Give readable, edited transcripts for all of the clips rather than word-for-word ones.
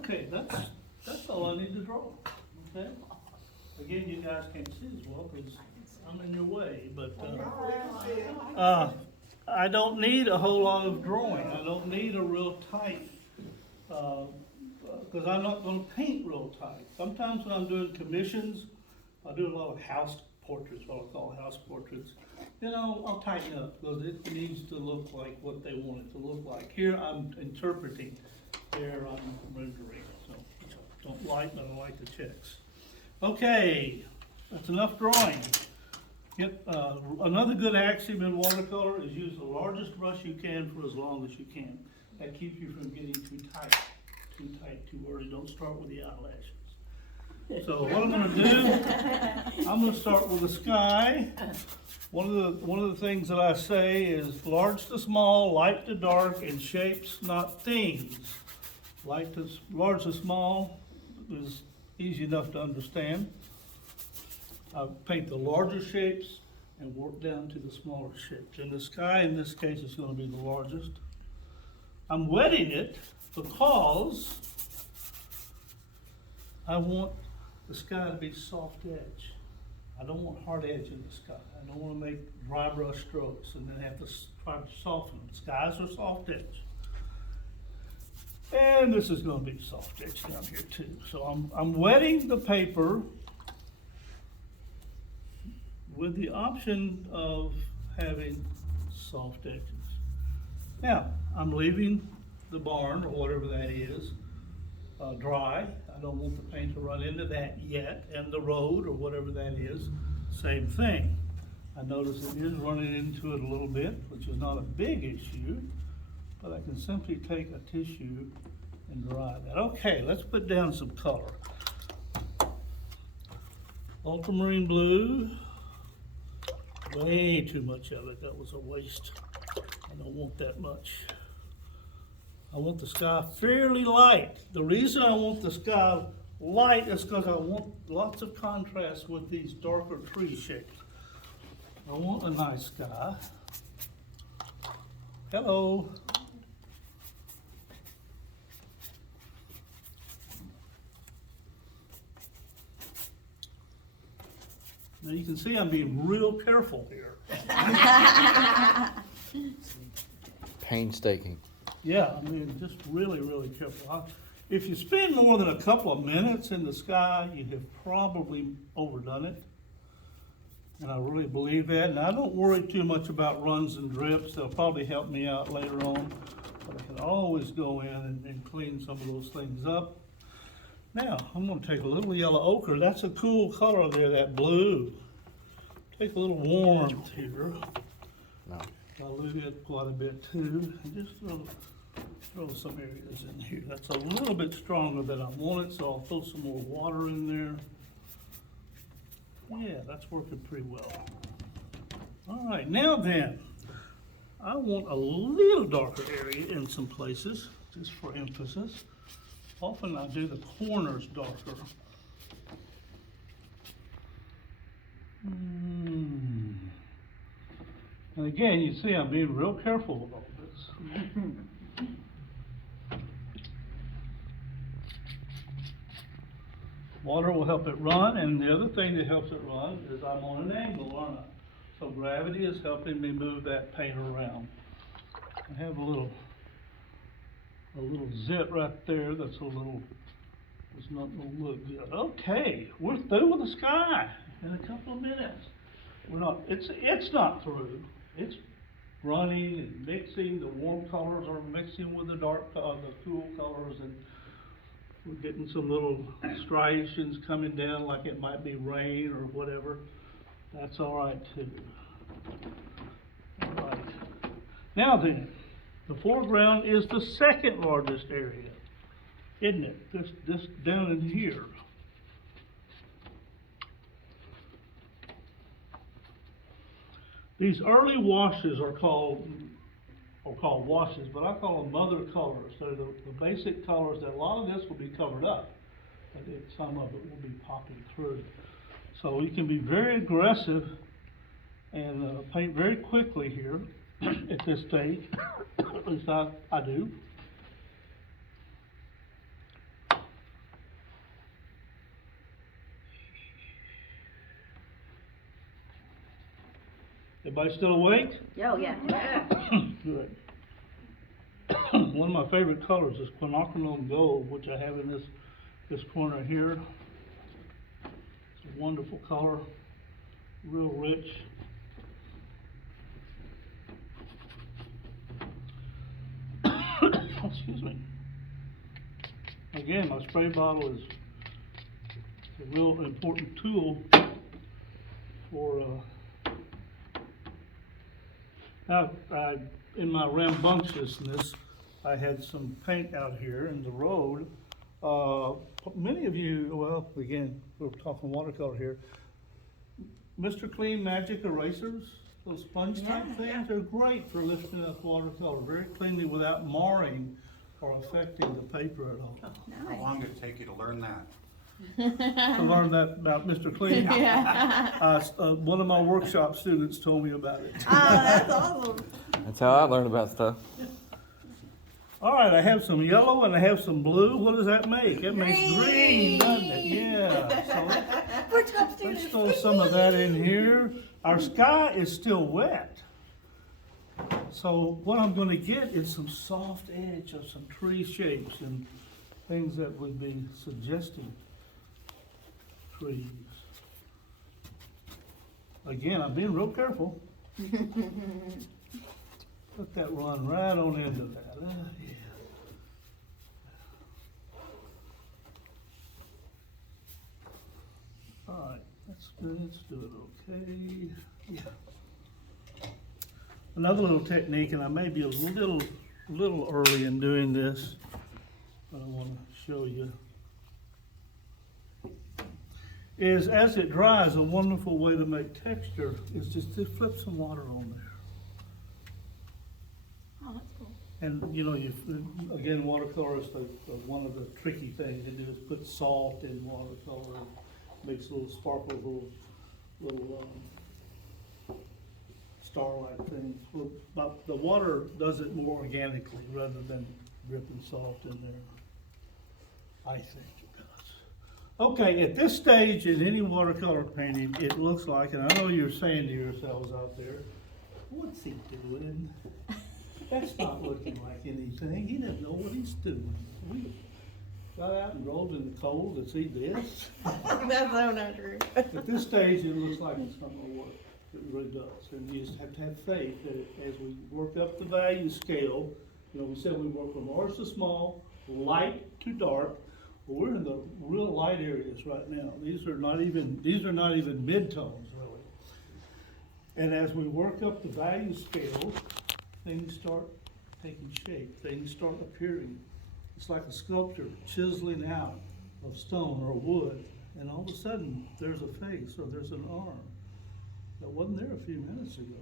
Okay, that's all I need to draw, okay? Again, you guys can't see as well because I'm in your way, but, I don't need a whole lot of drawing. I don't need a real tight, because I'm not gonna paint real tight. Sometimes when I'm doing commissions, I do a lot of house portraits, what I call house portraits. Then I'll tighten up because it needs to look like what they want it to look like. Here I'm interpreting, there I'm rendering, so don't like, but I like the checks. Okay, that's enough drawing. Another good axiom in watercolor is use the largest brush you can for as long as you can. That keeps you from getting too tight, too early. Don't start with the eyelashes. So what I'm gonna do, I'm gonna start with the sky. One of the things that I say is large to small, light to dark, and shapes, not things. Large to small is easy enough to understand. I paint the larger shapes and work down to the smaller shapes. And the sky, in this case, is gonna be the largest. I'm wetting it because I want the sky to be soft edge. I don't want hard edge in the sky. I don't wanna make dry brush strokes and then have to try to soften them. Skies are soft edge. And this is gonna be soft edge down here too. So I'm wetting the paper with the option of having soft edges. Now, I'm leaving the barn, or whatever that is, dry. I don't want the paint to run into that yet, and the road, or whatever that is, same thing. I notice it is running into it a little bit, which is not a big issue, but I can simply take a tissue and dry that. Okay, let's put down some color. Ultramarine blue. Way too much of it, that was a waste. I don't want that much. I want the sky fairly light. The reason I want the sky light is because I want lots of contrast with these darker tree shapes. I want a nice sky. Hello. Now you can see I'm being real careful here. Painstaking. Yeah, I mean, just really, really careful. If you spend more than a couple of minutes in the sky, you have probably overdone it. And I really believe that. And I don't worry too much about runs and drips. They'll probably help me out later on. But I can always go in and clean some of those things up. Now, I'm gonna take a little yellow ochre. That's a cool color there, that blue. Take a little warmth here. No. Dilute it quite a bit too. And just throw some areas in here. That's a little bit stronger than I want it, so I'll throw some more water in there. Yeah, that's working pretty well. All right, now then, I want a little darker area in some places, just for emphasis. Often I do the corners darker. And again, you see I'm being real careful with all this. Water will help it run, and the other thing that helps it run is I'm on an angle, aren't I? So gravity is helping me move that paint around. I have a little zit right there that's it's not gonna look good. Okay, we're through with the sky in a couple of minutes. It's not through. It's running and mixing. The warm colors are mixing with the the cool colors, and we're getting some little striations coming down like it might be rain or whatever. That's all right too. All right. Now then, the foreground is the second largest area, isn't it? This down in here. These early washes are called washes, but I call them mother colors. They're the basic colors that a lot of this will be covered up, but some of it will be popping through. So you can be very aggressive and paint very quickly here at this stage. At least I do. Everybody still awake? Oh, yeah. Good. One of my favorite colors is quinacridone gold, which I have in this corner here. It's a wonderful color, real rich. Excuse me. Again, my spray bottle is a real important tool for now, in my rambunctiousness, I had some paint out here in the road. Many of you, well, again, we're talking watercolor here. Mr. Clean Magic erasers, those sponge type things, they're great for lifting up watercolor very cleanly without marring or affecting the paper at all. Nice. How long did it take you to learn that? To learn that about Mr. Clean. One of my workshop students told me about it. Oh, that's awesome. That's how I learn about stuff. All right, I have some yellow and I have some blue. What does that make? It makes green, doesn't it? Yeah. So We're top students. let's throw some of that in here. Our sky is still wet. So what I'm gonna get is some soft edge of some tree shapes and things that would be suggesting trees. Again, I'm being real careful. Let that run right on into that. Yeah. All right, that's good. Let's do it okay. Yeah. Another little technique, and I may be a little early in doing this, but I want to show you, is as it dries, a wonderful way to make texture is just to flip some water on there. Oh, that's cool. And you know, again, watercolor is one of the tricky things to do is put salt in watercolor. It makes little sparkles, little star-like things. But the water does it more organically rather than dripping salt in there. I think it does. Okay, at this stage in any watercolor painting, it looks like, and I know you're saying to yourselves out there, what's he doing? That's not looking like anything. He doesn't know what he's doing. We got out and rolled in the cold to see this. That's so not true. At this stage, it looks like it's not gonna work. It really does. And you just have to have faith that as we work up the value scale, you know, we said we work from large to small, light to dark. Well, we're in the real light areas right now. These are not even mid-tones, really. And as we work up the value scale, things start taking shape, things start appearing. It's like a sculptor chiseling out of stone or wood, and all of a sudden, there's a face or there's an arm that wasn't there a few minutes ago.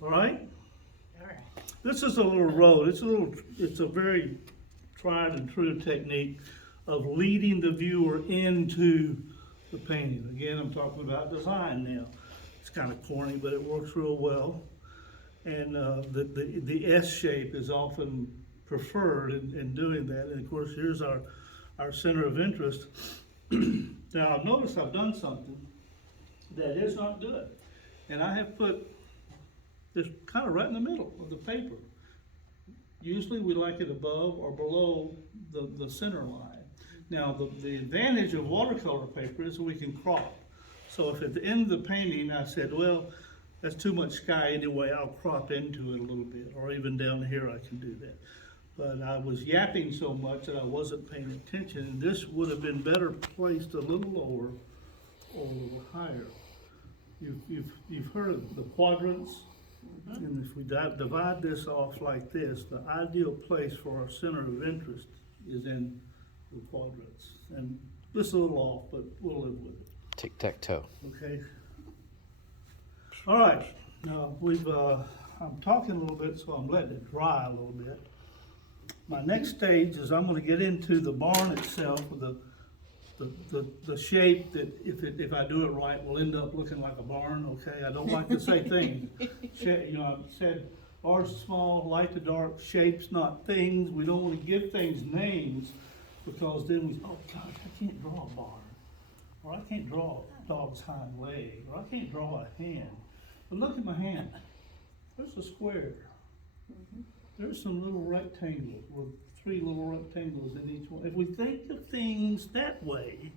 All right? All right. This is a little road. It's a very tried and true technique of leading the viewer into the painting. Again, I'm talking about design now. It's kind of corny, but it works real well. And the S shape is often preferred in doing that. And of course, here's our center of interest. Now, I've noticed I've done something that is not good. And I have put this kind of right in the middle of the paper. Usually we like it above or below the center line. Now, the advantage of watercolor paper is we can crop. So if at the end of the painting I said, well, that's too much sky anyway, I'll crop into it a little bit, or even down here I can do that. But I was yapping so much that I wasn't paying attention, and this would have been better placed a little lower or a little higher. You've heard of the quadrants, and if we divide this off like this, the ideal place for our center of interest is in the quadrants. And this is a little off, but we'll live with it. Tic-tac-toe. Okay. All right. Now I'm talking a little bit, so I'm letting it dry a little bit. My next stage is I'm going to get into the barn itself with the shape that if I do it right will end up looking like a barn. Okay. I don't like to say things. You know, I've said large, small, light to dark, shapes, not things. We don't want to give things names because then we, oh gosh, I can't draw a barn, or I can't draw a dog's hind leg, or I can't draw a hand. But look at my hand. There's a square. There's some little rectangles, with 3 little rectangles in each one. If we think of things that way,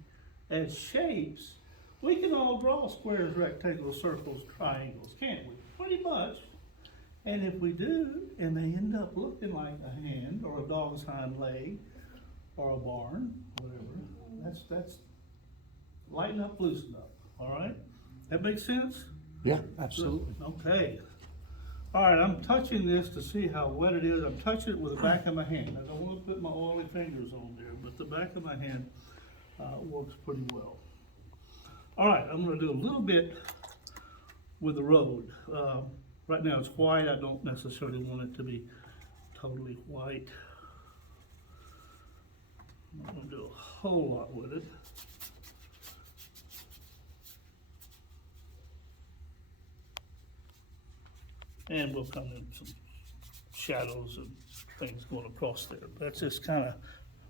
as shapes, we can all draw squares, rectangles, circles, triangles, can't we? Pretty much. And if we do, and they end up looking like a hand, or a dog's hind leg, or a barn, whatever, that's lighten up, loosen up, all right? That makes sense? Yeah, absolutely. Okay. All right, I'm touching this to see how wet it is. I'm touching it with the back of my hand. I don't want to put my oily fingers on there, but the back of my hand works pretty well. All right, I'm gonna do a little bit with the road. Right now it's white. I don't necessarily want it to be totally white. I'm not gonna do a whole lot with it. And we'll come in some shadows and things going across there. That just kind of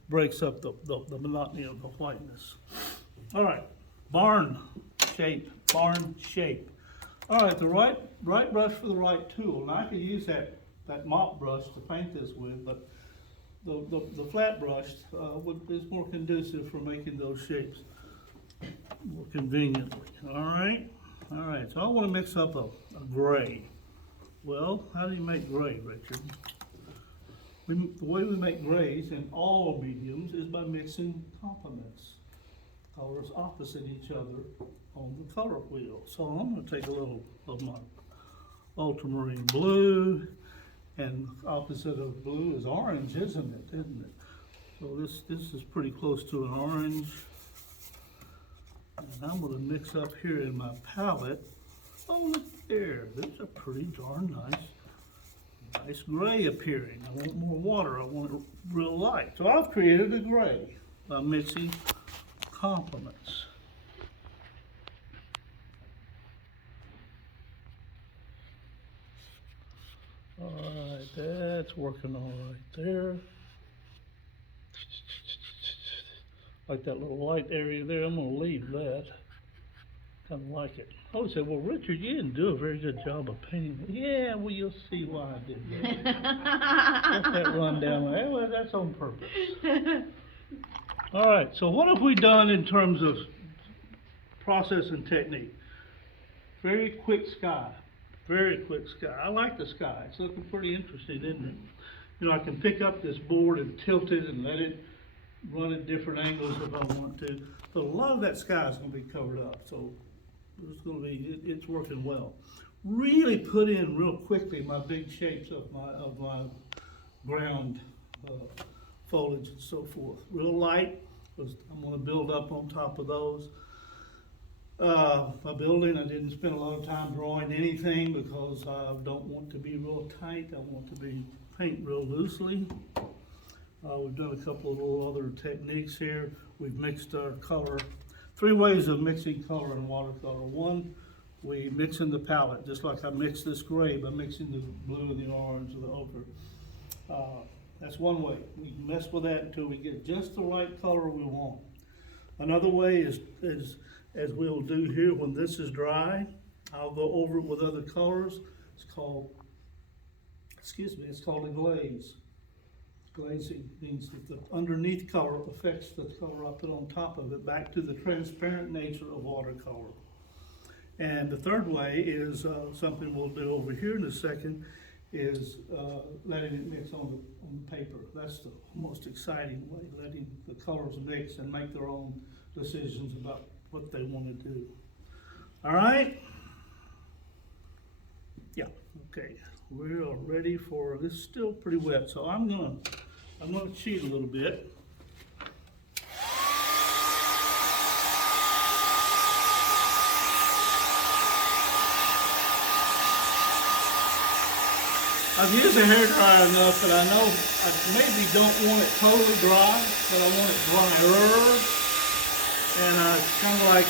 breaks up the monotony of the whiteness. All right, barn shape. All right, the right brush for the right tool. Now I could use that mop brush to paint this with, but the flat brush is more conducive for making those shapes more conveniently. All right, so I want to mix up a gray. Well, how do you make gray, Richard? The way we make grays in all mediums is by mixing complements, colors opposite each other on the color wheel. So I'm going to take a little of my ultramarine blue, and opposite of blue is orange, isn't it? So this is pretty close to an orange. And I'm going to mix up here in my palette. Oh, look there, there's a pretty darn nice gray appearing. I want more water, I want it real light. So I've created a gray by mixing complements. All right, that's working all right there. Like that little light area there, I'm gonna leave that. Kind of like it. I would say, well, Richard, you didn't do a very good job of painting it. Yeah, well, you'll see why I did that. Let that run down there. Well, that's on purpose. All right, so what have we done in terms of process and technique? Very quick sky. I like the sky. It's looking pretty interesting, isn't it? You know, I can pick up this board and tilt it and let it run at different angles if I want to. But a lot of that sky is going to be covered up, so it's working well. Really put in real quickly my big shapes of my ground foliage and so forth. Real light, because I'm going to build up on top of those. My building, I didn't spend a lot of time drawing anything because I don't want to be real tight. I want to paint real loosely. We've done a couple of little other techniques here. We've mixed our color. 3 ways of mixing color in watercolor. One, we mix in the palette, just like I mixed this gray by mixing the blue and the orange and the ochre. That's one way. We mess with that until we get just the right color we want. Another way is as we'll do here when this is dry, I'll go over it with other colors. It's called a glaze. Glazing means that the underneath color affects the color I put on top of it, back to the transparent nature of watercolor. And the third way is something we'll do over here in a second, is letting it mix on the paper. That's the most exciting way, letting the colors mix and make their own decisions about what they want to do. All right? Yeah, okay. We are ready for, this is still pretty wet, so I'm gonna cheat a little bit. I've used a hairdryer enough that I know I maybe don't want it totally dry, but I want it drier. And it's kind of like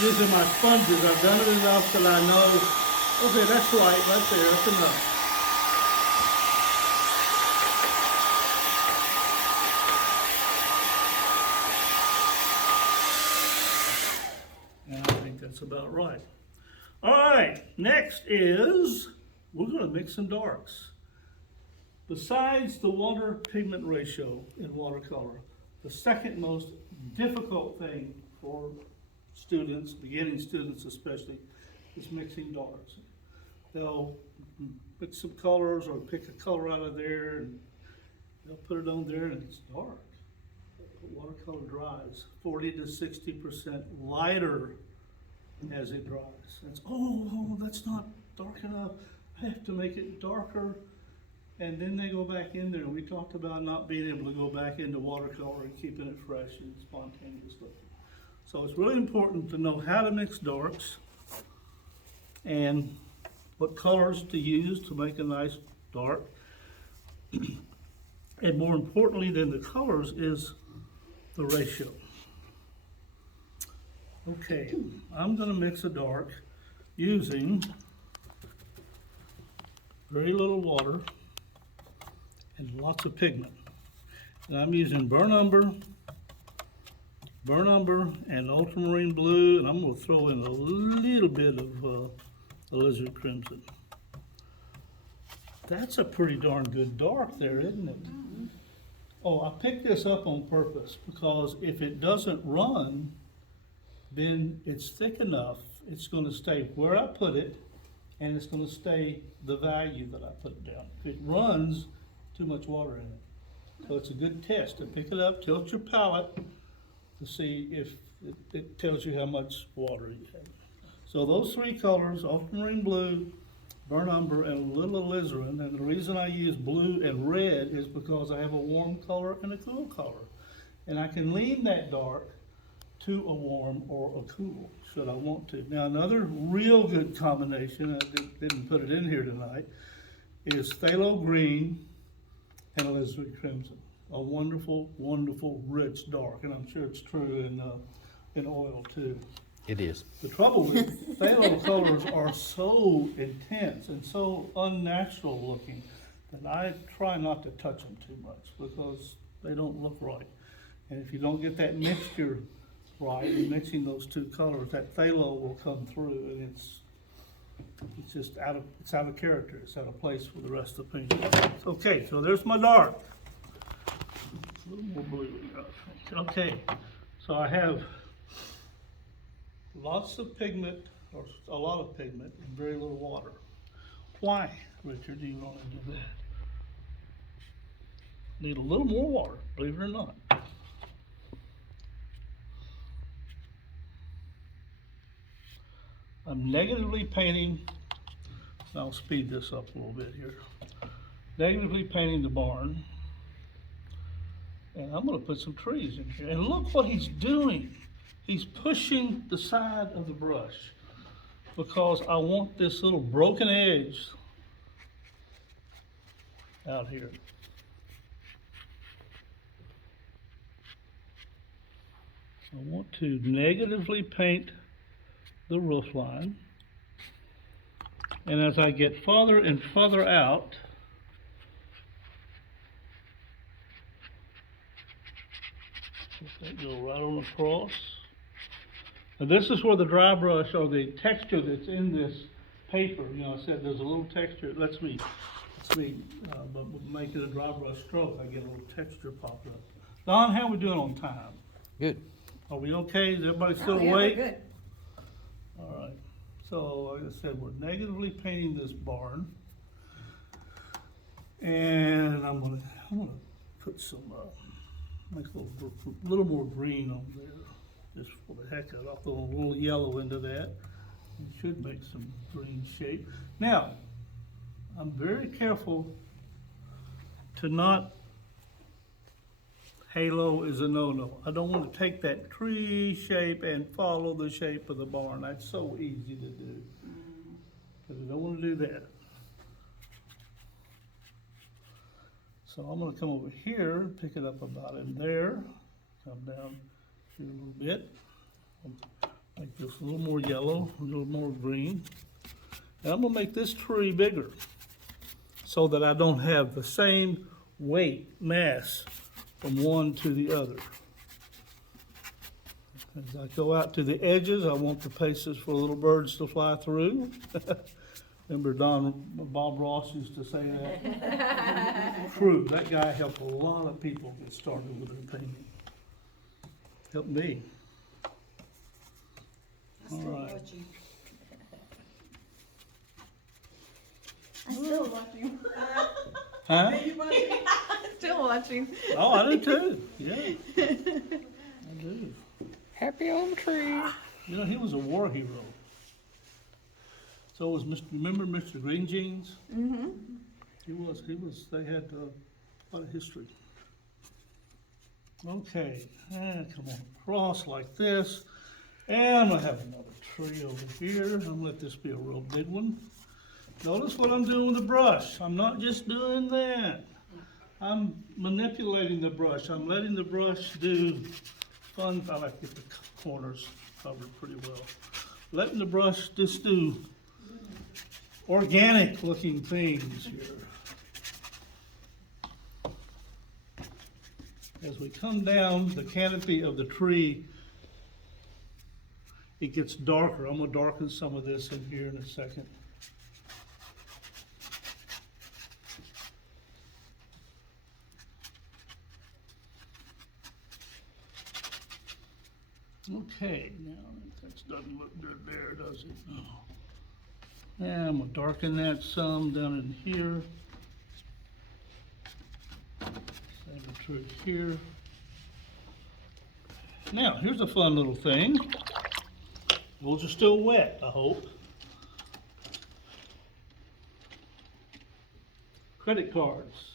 using my sponges. I've done it enough that I know, okay, that's right there, that's enough. And I think that's about right. All right, next is, we're gonna mix some darks. Besides the water pigment ratio in watercolor, the second most difficult thing for students, beginning students especially, is mixing darks. They'll mix some colors or pick a color out of there and they'll put it on there and it's dark. Watercolor dries 40 to 60% lighter as it dries. It's, oh, that's not dark enough. I have to make it darker. And then they go back in there. We talked about not being able to go back into watercolor and keeping it fresh and spontaneous looking. So it's really important to know how to mix darks and what colors to use to make a nice dark. And more importantly than the colors is the ratio. Okay, I'm gonna mix a dark using very little water and lots of pigment. And I'm using burnt umber, and ultramarine blue, and I'm gonna throw in a little bit of alizarin crimson. That's a pretty darn good dark there, isn't it? Oh, I picked this up on purpose because if it doesn't run, then it's thick enough, it's gonna stay where I put it, and it's gonna stay the value that I put it down. If it runs, too much water in it. So it's a good test to pick it up, tilt your palette to see if it tells you how much water you have. So those three colors, ultramarine blue, burnt umber, and a little alizarin, and the reason I use blue and red is because I have a warm color and a cool color. And I can lean that dark to a warm or a cool, should I want to. Now another real good combination, I didn't put it in here tonight, is phthalo green and alizarin crimson. A wonderful, wonderful, rich dark, and I'm sure it's true in oil too. It is. The trouble with phthalo colors are so intense and so unnatural looking that I try not to touch them too much because they don't look right. And if you don't get that mixture right in mixing those two colors, that phthalo will come through and it's just out of character. It's out of place with the rest of the painting. Okay, so there's my dark. A little more blue. Okay, so I have lots of pigment, or a lot of pigment, and very little water. Why, Richard, do you want to do that? Need a little more water, believe it or not. I'm negatively painting, and I'll speed this up a little bit here. Negatively painting the barn. And I'm gonna put some trees in here. And look what he's doing. He's pushing the side of the brush because I want this little broken edge out here. I want to negatively paint the roof line. And as I get farther and farther out, let that go right on across. And this is where the dry brush or the texture that's in this paper, you know, I said there's a little texture, it lets me but make it a dry brush stroke, I get a little texture pop up. Don, how are we doing on time? Good. Are we okay? Is everybody still Oh, yeah, awake? we're good. All right, so like I said, we're negatively painting this barn. And I'm gonna put some, make a little more green on there, just for the heck of it. I'll throw a little yellow into that. It should make some green shape. Now, I'm very careful to not, halo is a no-no. I don't want to take that tree shape and follow the shape of the barn. That's so easy to do. But I don't want to do that. So I'm going to come over here, pick it up about in there, come down here a little bit, make this a little more yellow, a little more green. And I'm going to make this tree bigger so that I don't have the same weight, mass, from one to the other. As I go out to the edges, I want the places for little birds to fly through. Remember Bob Ross used to say that? True, that guy helped a lot of people get started with their painting. Helped me. All right. I'm still watching. Huh? Still watching. Oh, I do too, yeah. I do. Happy on the tree. You know, he was a war hero. So was remember Mr. Green Jeans? Mm-hmm. He was, they had a lot of history. Okay, come on, across like this. And I'm gonna have another tree over here. I'm gonna let this be a real big one. Notice what I'm doing with the brush. I'm not just doing that. I'm manipulating the brush. I'm letting the brush do fun, I like to get the corners covered pretty well. Letting the brush just do organic looking things here. As we come down the canopy of the tree, it gets darker. I'm gonna darken some of this in here in a second. Okay, now that doesn't look good there, does it? No. Yeah, I'm gonna darken that some down in here. Same is true here. Now, here's a fun little thing. Those are still wet, I hope. Credit cards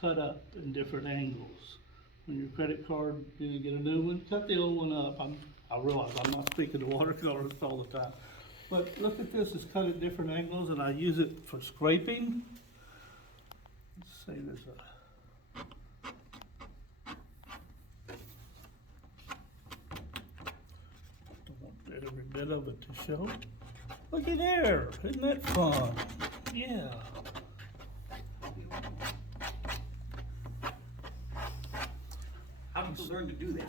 cut up in different angles. When your credit card, you get a new one, cut the old one up. I realize I'm not speaking to watercolors all the time. But look at this, it's cut at different angles and I use it for scraping. Let's say there's don't want every bit of it to show. Looky there, isn't that fun? Yeah. How did you learn to do that?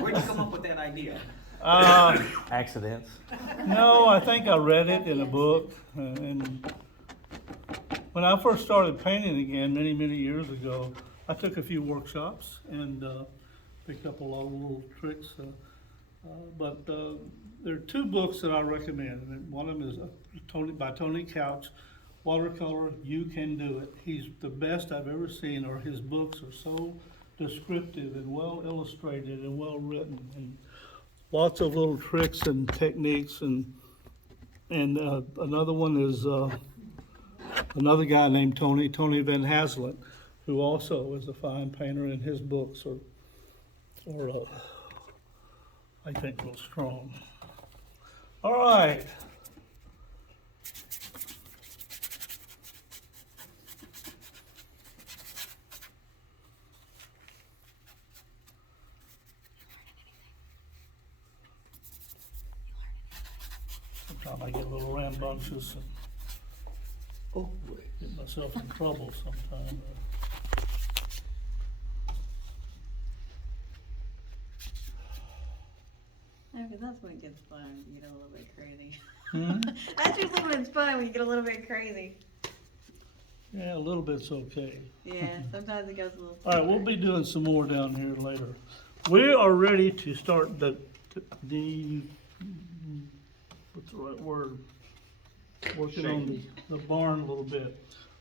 Where'd you come up with that idea? Accidents. No, I think I read it in a book, and when I first started painting again, many, many years ago, I took a few workshops and picked up a lot of little tricks. But there are two books that I recommend, and one of them is by Tony Couch, Watercolor, You Can Do It. He's the best I've ever seen, or his books are so descriptive and well illustrated and well written, and lots of little tricks and techniques. And another one is another guy named Tony Van Haslet, who also is a fine painter, and his books are I think real strong. All right. Sometimes I get a little rambunctious and get myself in trouble sometimes. Yeah, 'cause that's when it gets fun. You get a little bit crazy. Hmm? That's usually when it's fun, when you get a little bit crazy. Yeah, a little bit's okay. Yeah, sometimes it goes a little. All right, we'll be doing some more down here later. We are ready to start the what's the right word? Working on the barn a little bit.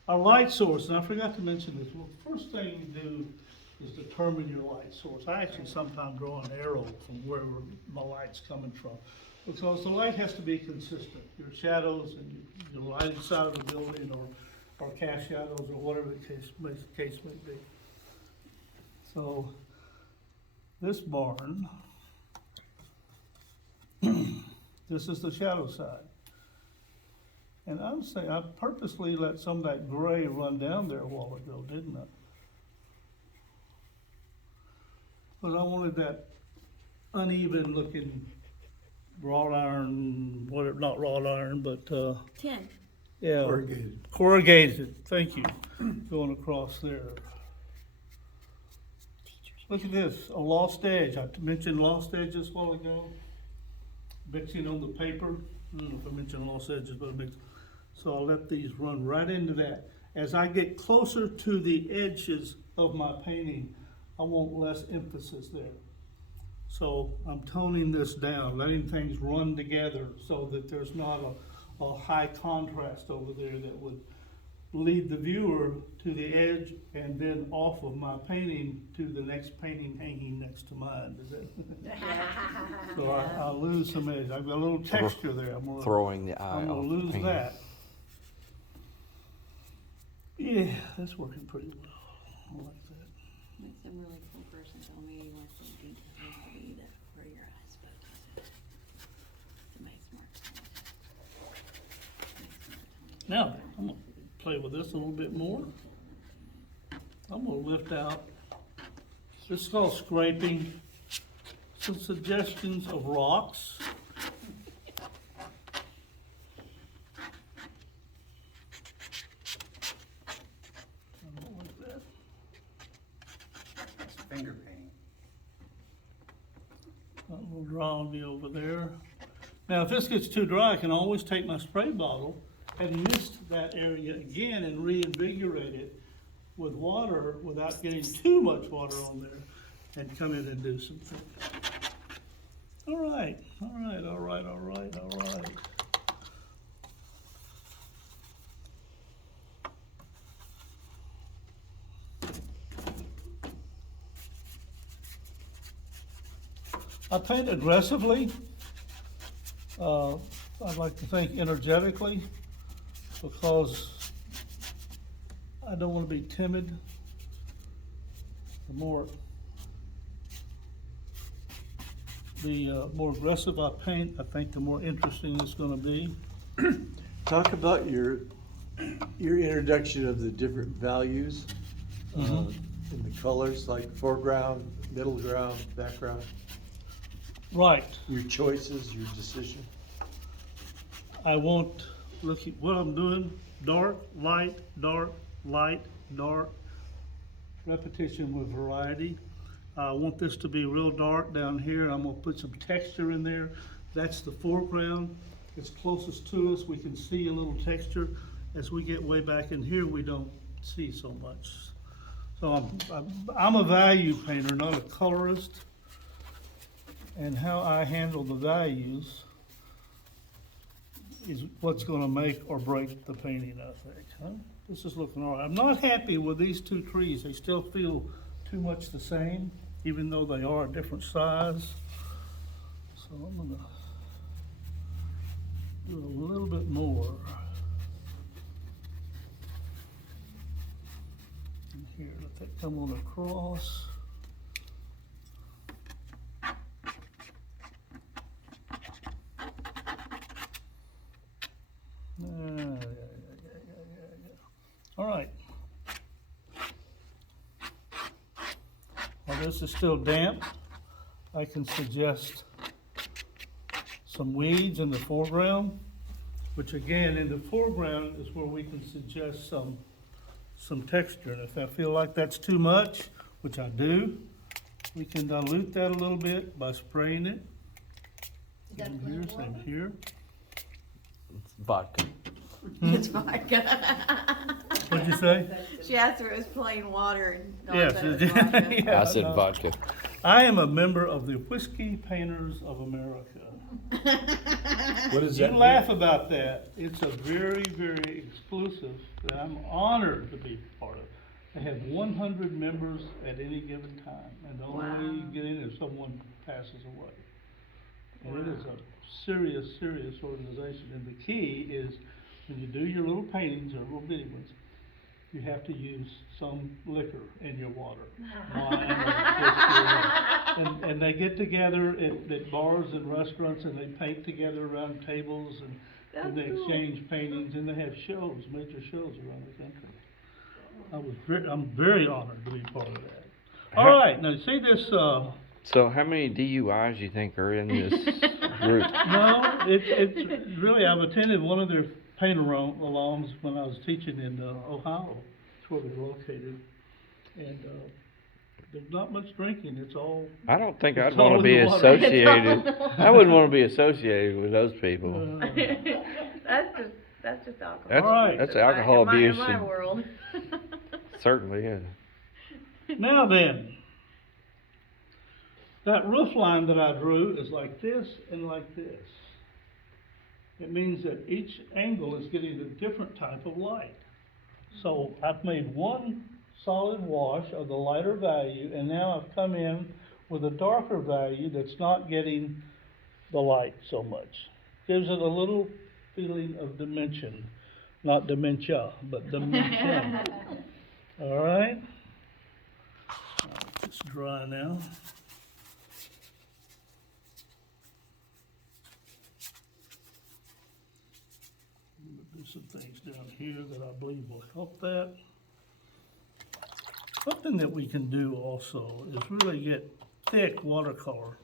Our light source, and I forgot to mention this, well, first thing you do is determine your light source. I actually sometimes draw an arrow from wherever my light's coming from, because the light has to be consistent. Your shadows and your lighted side of the building, or cast shadows, or whatever the case may be. So, this barn, this is the shadow side. And I'm saying, I purposely let some of that gray run down there a while ago, didn't I? But I wanted that uneven looking wrought iron, whatever, not wrought iron, but, Tin. yeah. Corrugated, thank you, going across there. Look at this, a lost edge. I mentioned lost edges a while ago. Mixing on the paper. I don't know if I mentioned lost edges, but I mixed. So I'll let these run right into that. As I get closer to the edges of my painting, I want less emphasis there. So I'm toning this down, letting things run together so that there's not a high contrast over there that would lead the viewer to the edge and then off of my painting to the next painting hanging next to mine. Is that? So I'll lose some edge. I've got a little texture there. Throwing the eye I'm gonna off the lose painting. that. Yeah, that's working pretty well. I like that. Like some really cool person told me he wants to be happy that where your eyes focus. To make smart. Now, I'm gonna play with this a little bit more. I'm gonna lift out, this is called scraping, some suggestions of rocks. I don't like that. That's finger painting. That little draw on me over there. Now, if this gets too dry, I can always take my spray bottle and mist that area again and reinvigorate it with water without getting too much water on there and come in and do some things. All right, all right, all right, all right, all right. I paint aggressively. I'd like to think energetically, because I don't want to be timid. The more aggressive I paint, I think the more interesting it's going to be. Talk about your introduction of the different values Mhm. in the colors, like foreground, middle ground, background, Right. your choices, your decision. I won't look at what I'm doing. Dark, light, dark, light, dark. Repetition with variety. I want this to be real dark down here. I'm gonna put some texture in there. That's the foreground. It's closest to us. We can see a little texture. As we get way back in here, we don't see so much. So I'm a value painter, not a colorist. And how I handle the values is what's gonna make or break the painting, I think, huh? This is looking all right. I'm not happy with these two trees. They still feel too much the same, even though they are a different size. So I'm gonna do a little bit more. And here, let that come on across. Yeah. All right. While this is still damp, I can suggest some weeds in the foreground, which again, in the foreground is where we can suggest some texture. And if I feel like that's too much, which I do, we can dilute that a little bit by spraying it. Same here, same here. It's vodka. It's vodka. What'd you say? She asked if it was plain water and Yes. Dawn said it was vodka. Yeah, I said no. vodka. I am a member of the Whiskey Painters of America. What is You that? laugh about that. It's a very, very exclusive that I'm honored to be part of. They have 100 members at any given time, and the only way you Wow. get in is someone passes away. And it is a serious, serious organization. And the key is when you do your little paintings or little bitty ones, you have to use some liquor in your water. Wine or whiskey. And they get together at bars and restaurants and they paint together around tables and they exchange paintings and they have shows, major shows around the country. I'm very honored to be part of that. All right, now see this, So how many DUIs you think are in this group? no, it's really, I've attended one of their paint-alongs when I was teaching in Ohio. That's where they're located. And there's not much drinking, it's all, I don't think I'd It's all want to in be the water. associated. I wouldn't want to be associated with those people. That's just alcohol. That's Alright. that's In my- alcohol abuse. In my and- world. Certainly, yeah. now then. That roof line that I drew is like this and like this. It means that each angle is getting a different type of light. So I've made one solid wash of the lighter value, and now I've come in with a darker value that's not getting the light so much. Gives it a little feeling of dimension, not dementia, but dimension. All right? It's dry now. Do some things down here that I believe will help that. Something that we can do also is really get thick watercolor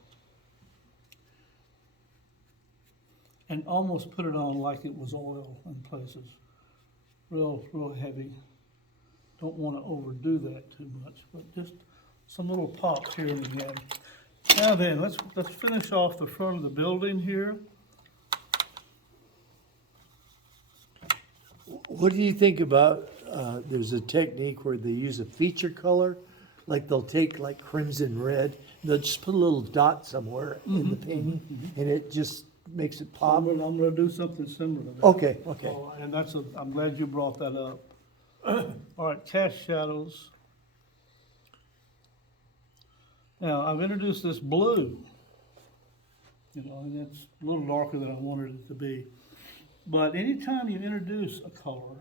and almost put it on like it was oil in places. Real heavy. Don't want to overdo that too much, but just some little pops here and again. Now then, let's finish off the front of the building here. What do you think about, there's a technique where they use a feature color, like they'll take like crimson red, they'll just put a little dot somewhere in the painting, and it just makes it pop? I'm gonna do something similar to that. Okay, okay. Oh, and I'm glad you brought that up. All right, cast shadows. Now, I've introduced this blue, and it's a little darker than I wanted it to be. But anytime you introduce a color,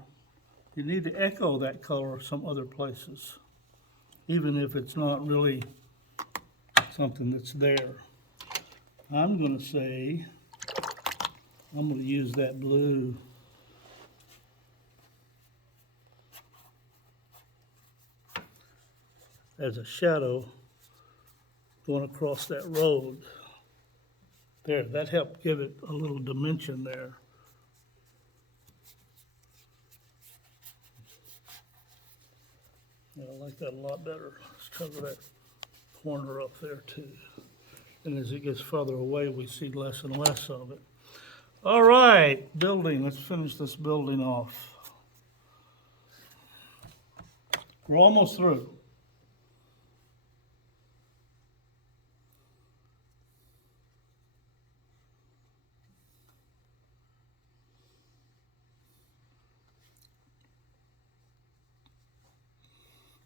you need to echo that color some other places, even if it's not really something that's there. I'm gonna say, I'm gonna use that blue as a shadow going across that road. There, that helped give it a little dimension there. Yeah, I like that a lot better. Let's cover that corner up there too. And as it gets further away, we see less and less of it. All right, building, let's finish this building off. We're almost through.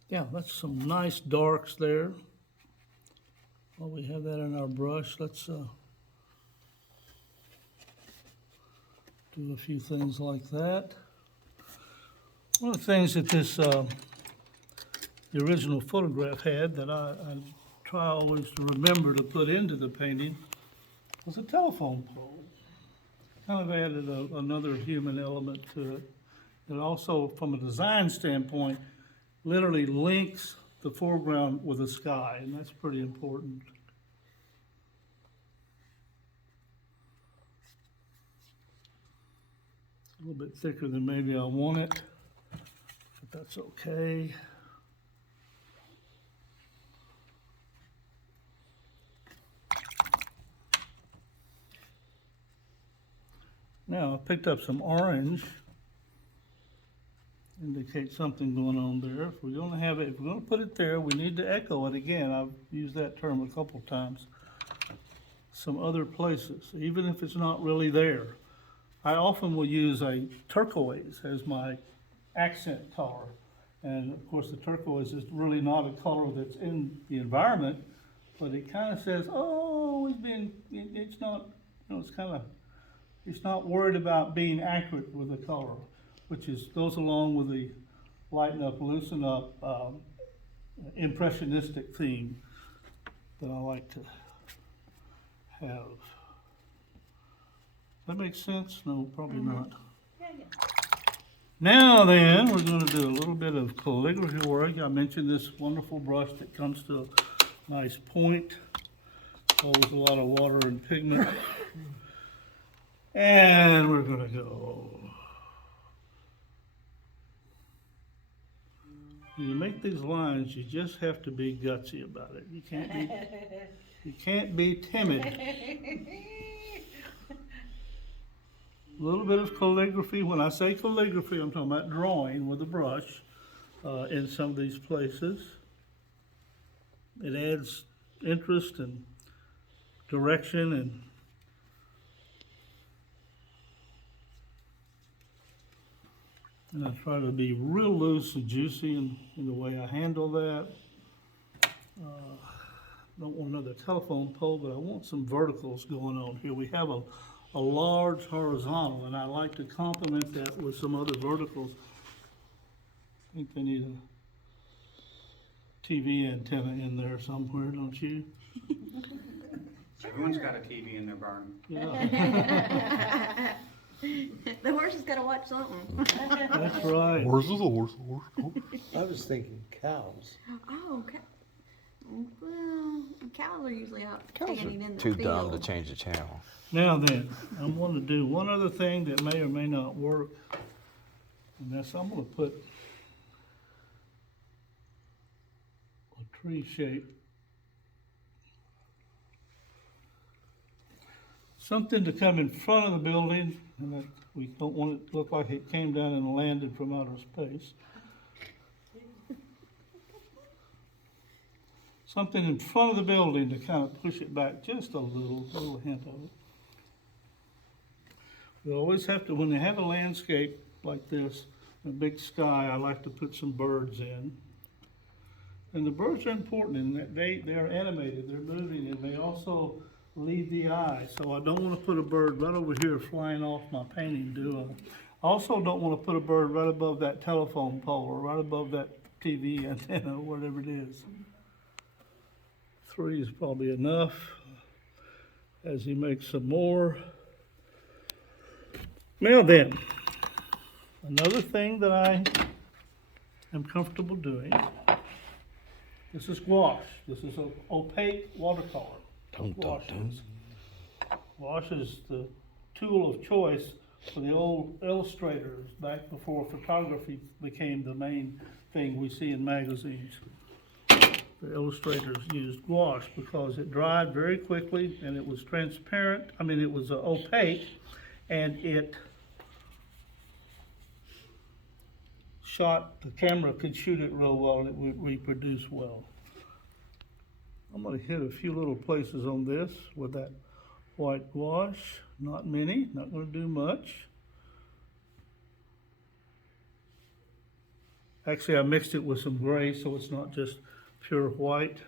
Yeah, that's some nice darks there. While we have that in our brush, let's do a few things like that. One of the things that the original photograph had that I try always to remember to put into the painting was a telephone pole. Kind of added another human element to it. It also, from a design standpoint, literally links the foreground with the sky, and that's pretty important. A little bit thicker than maybe I want it, but that's okay. Now, I picked up some orange. Indicate something going on there. If we're gonna put it there, we need to echo it again. I've used that term a couple times. Some other places, even if it's not really there. I often will use a turquoise as my accent color. And of course, the turquoise is really not a color that's in the environment, but it kind of says, oh, it's not, it's not worried about being accurate with the color, which goes along with the lighten up, loosen up, impressionistic theme that I like to have. That makes sense? No, probably not. Now then, we're going to do a little bit of calligraphy work. I mentioned this wonderful brush that comes to a nice point. Always a lot of water and pigment. And we're going to go when you make these lines, you just have to be gutsy about it. You can't be timid. A little bit of calligraphy. When I say calligraphy, I'm talking about drawing with a brush in some of these places. It adds interest and direction, and I try to be real loose and juicy in the way I handle that. Don't want another telephone pole, but I want some verticals going on here. We have a large horizontal, and I like to complement that with some other verticals. I think they need a TV antenna in there somewhere, don't you? Everyone's got a TV in their barn. Yeah, The horse has gotta watch something. that's right. Horse is a horse, I was thinking cows. Oh, okay. Well, cows are usually out Cows standing in are the too field. dumb to change the channel. Now then, I'm going to do one other thing that may or may not work, and that's I'm going to put a tree shape. Something to come in front of the building, and that we don't want it to look like it came down and landed from outer space. Something in front of the building to kind of push it back just a little hint of it. We always have to, when you have a landscape like this, a big sky, I like to put some birds in. And the birds are important in that they're animated, they're moving, and they also lead the eye. So I don't want to put a bird right over here flying off my painting, do I? I also don't want to put a bird right above that telephone pole or right above that TV antenna or whatever it is. 3 is probably enough. As he makes some more. Now then, another thing that I am comfortable doing, this is gouache. This is an opaque watercolor. Gouache is the tool of choice for the old illustrators back before photography became the main thing we see in magazines. The illustrators used gouache because it dried very quickly and it was transparent. I mean, it was opaque, and it the camera could shoot it real well and it would reproduce well. I'm going to hit a few little places on this with that white gouache. Not many, not going to do much. Actually, I mixed it with some gray so it's not just pure white.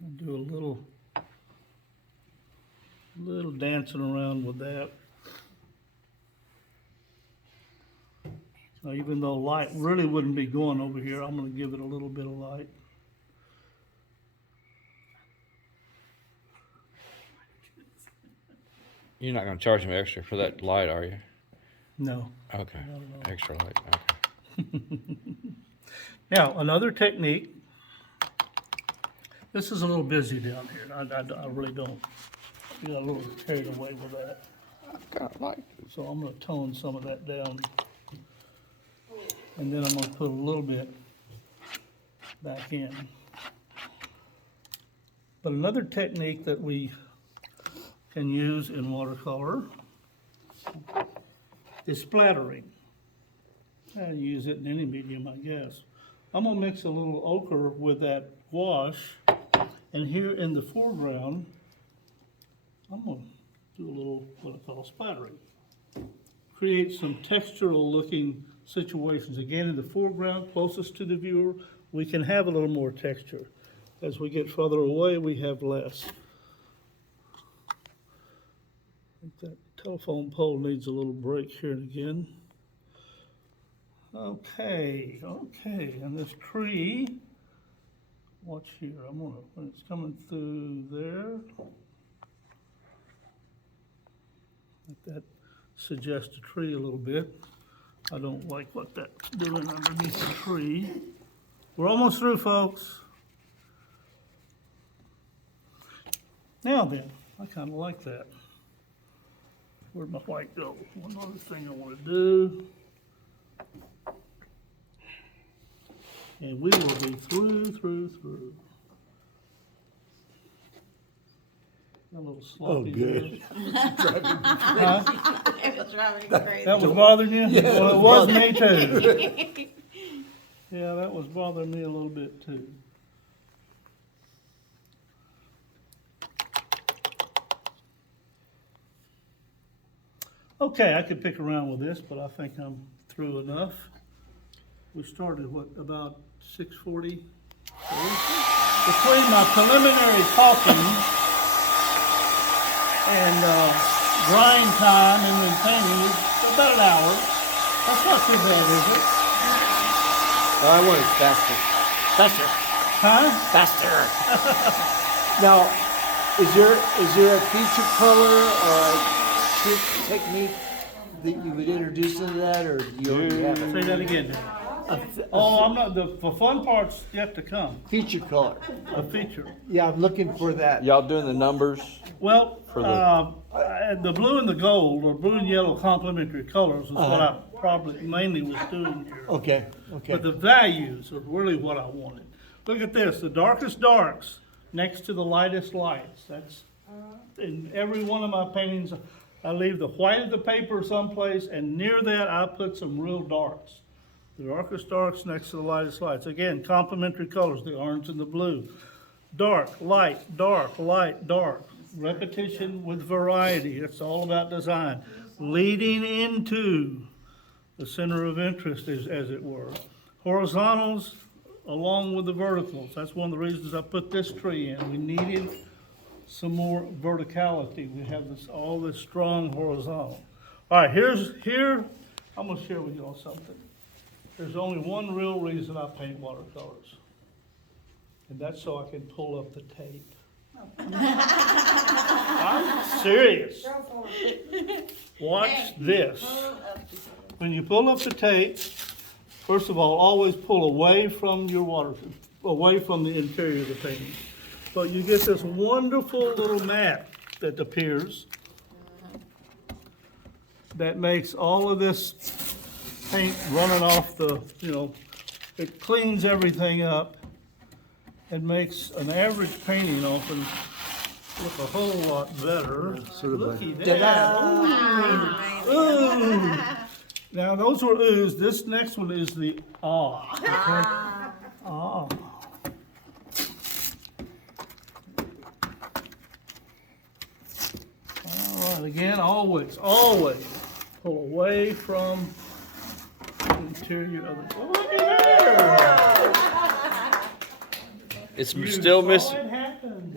And do a little dancing around with that. Now, even though light really wouldn't be going over here, I'm going to give it a little bit of light. You're not going to charge him extra for that light, are you? No. Okay. Not at all. Extra light. Okay. Now, another technique. This is a little busy down here. I really don't. I got a little carried away with that. I've got light. So I'm going to tone some of that down. And then I'm going to put a little bit back in. But another technique that we can use in watercolor is splattering. I use it in any medium, I guess. I'm going to mix a little ochre with that gouache, and here in the foreground, I'm going to do a little what I call splattering. Create some textural looking situations. Again, in the foreground, closest to the viewer, we can have a little more texture. As we get further away, we have less. I think that telephone pole needs a little break here and again. Okay, and this tree, watch here, when it's coming through there, let that suggest a tree a little bit. I don't like what that's doing underneath the tree. We're almost through, folks. Now then, I kind of like that. Where'd my white go? One other thing I wanna do. And we will be through. A little sloppy there. good. Huh? It was driving me crazy. That was bothering you? Yeah, Well, it it was was me too. Yeah, that was bothering me a little bit too. Okay, I could pick around with this, but I think I'm through enough. We started, what, about 6:40? Between my preliminary talking and drying time and then painting, it's about an hour. That's not too bad, is it? I want it faster. Faster. Huh? Faster. Now, is there a feature color or a technique that you would introduce into that, or do you already have Say it? that again. Oh, I'm not, the fun part's yet to come, Feature color. a feature. Yeah, I'm looking for that. Y'all doing the numbers? Well, For the- the blue and the gold, or blue and yellow complementary colors is what I Uh-huh. probably mainly was doing here. Okay, okay. But the values are really what I wanted. Look at this, the darkest darks next to the lightest lights. That's, in every one of my paintings, I leave the white of the paper someplace, and near that I put some real darks. The darkest darks next to the lightest lights. Again, complementary colors, the orange and the blue. Dark, light, dark, light, dark. Repetition with variety. It's all about design. Leading into the center of interest, as it were. Horizontals along with the verticals. That's one of the reasons I put this tree in. We needed some more verticality. We have all this strong horizontal. All right, here, I'm gonna share with y'all something. There's only one real reason I paint watercolors, and that's so I can pull up the tape. I'm serious. Watch this. When you pull up the tape, first of all, always pull away from your away from the interior of the painting. But you get this wonderful little mat that appears that makes all of this paint running off it cleans everything up and makes an average painting often look a whole lot better. Sort of a Looky there. Ooh. Ooh. Now, those were oohs. This next one is the ah. Okay? Ah. All right, again, always pull away from the interior of the. Oh, look at there! It's You still saw missing. it happen.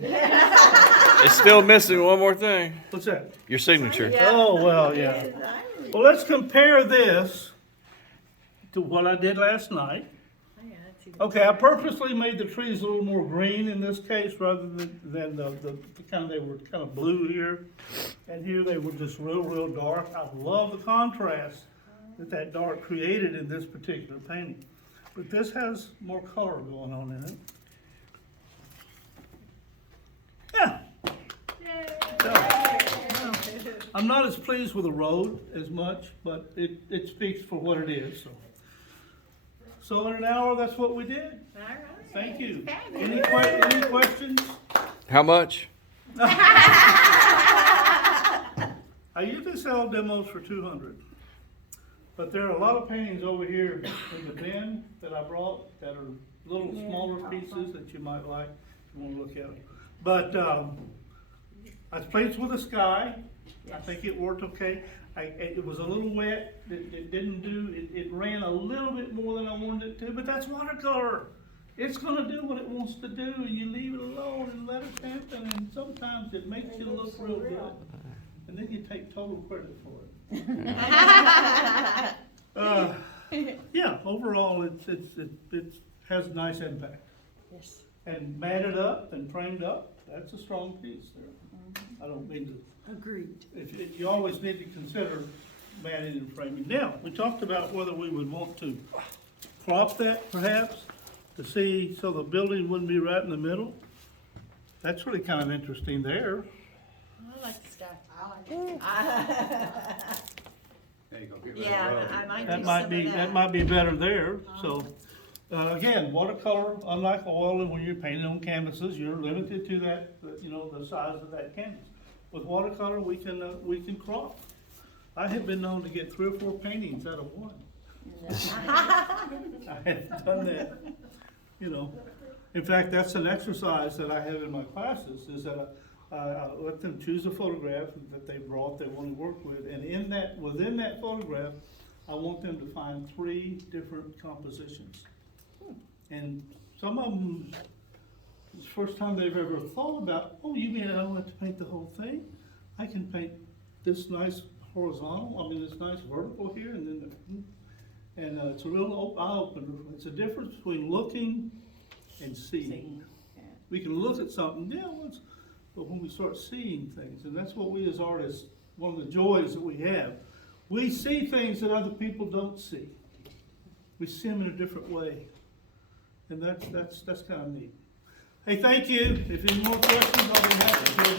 It's still missing one more thing. What's that? Your signature. Oh, well, yeah. Well, let's compare this to what I did last night. Okay, I purposely made the trees a little more green in this case rather than they were kind of blue here. And here they were just real dark. I love the contrast that dark created in this particular painting. But this has more color going on in it. Yeah. I'm not as pleased with the road as much, but it speaks for what it is, so. So in an hour, that's what we did. All right. Thank you. Any questions? How much? I usually sell demos for $200, but there are a lot of paintings over here in the bin that I brought that are little smaller pieces that you might like if you want to look at them. But I was pleased with the sky. I think it worked okay. It was a little wet. It ran a little bit more than I wanted it to, but that's watercolor. It's gonna do what it wants to do, and you leave it alone and let it happen, and sometimes it makes you look real good. And then you take total credit for it. Yeah, overall, it has a nice impact. Yes. And matted up and framed up, that's a strong piece there. I don't mean to. Agreed. You always need to consider matting and framing. Now, we talked about whether we would want to crop that perhaps to see, so the building wouldn't be right in the middle. That's really kind of interesting there. I like the sky. There you go. Get rid of Yeah, rub. I might do That some might of be, that. that might be better there, so. Again, watercolor, unlike oil, and when you're painting on canvases, you're limited to that, the size of that canvas. With watercolor, we can crop. I have been known to get 3 or 4 paintings out of one. I have done that, In fact, that's an exercise that I have in my classes, is that I let them choose a photograph that they brought, they want to work with, and within that photograph, I want them to find 3 different compositions. And some of them, it's the first time they've ever thought about, oh, you mean I don't have to paint the whole thing? I can paint this nice horizontal, this nice vertical here, and then it's a real eye-opener. It's a difference between looking and seeing. We can look at something, but when we start seeing things, and that's what we as artists, one of the joys that we have, we see things that other people don't see. We see them in a different way. And that's kind of neat. Hey, thank you. If any more questions, I'll be happy to